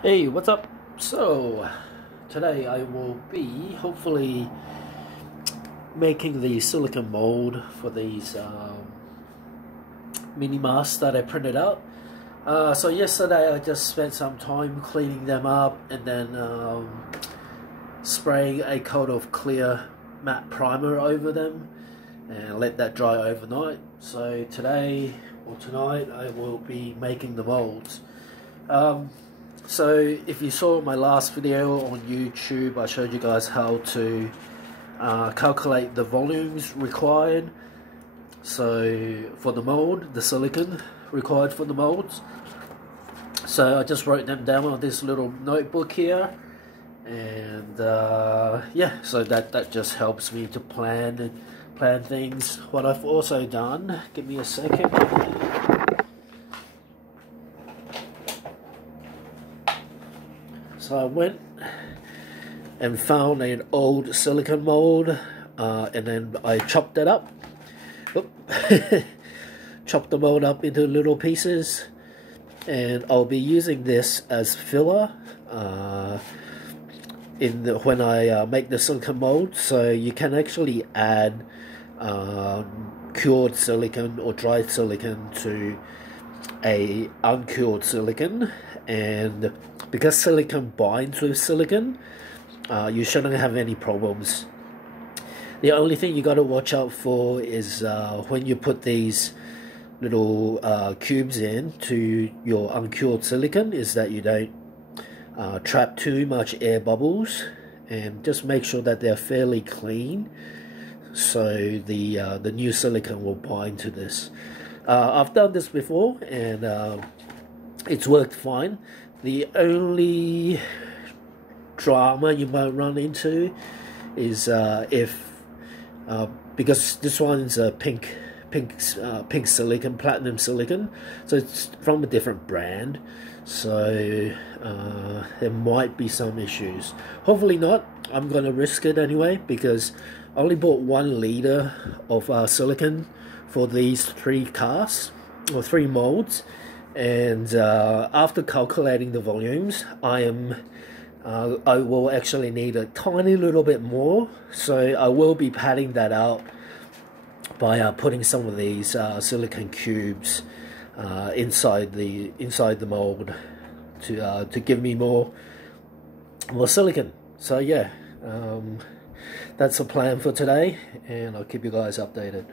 Hey, what's up? So, today I will be hopefully making the silicone mold for these mini masks that I printed out. So yesterday I just spent some time cleaning them up and then spraying a coat of clear matte primer over them and let that dry overnight. So today or tonight I will be making the molds. So if you saw my last video on YouTube, I showed you guys how to calculate the volumes required. So for the mold, the silicone required for the molds. So I just wrote them down on this little notebook here, and yeah, so that just helps me to plan things. What I've also done, give me a second. So I went and found an old silicone mold, and then I chopped it up. Chopped the mold up into little pieces, and I'll be using this as filler when I make the silicone mold. So you can actually add cured silicone or dried silicone to a uncured silicone, and because silicone binds with silicone, you shouldn't have any problems. The only thing you got to watch out for is when you put these little cubes in to your uncured silicone, is that you don't trap too much air bubbles, and just make sure that they're fairly clean so the new silicone will bind to this. I've done this before and it's worked fine. The only drama you might run into is if because this one's a pink silicone, platinum silicone, so it's from a different brand, so there might be some issues. Hopefully not. I'm gonna risk it anyway because I only bought 1 liter of silicone for these 3 casts or 3 molds, and after calculating the volumes, I will actually need a tiny little bit more, so I will be padding that out by putting some of these silicone cubes inside the mold to give me more silicone. So yeah, that's the plan for today, and I'll keep you guys updated.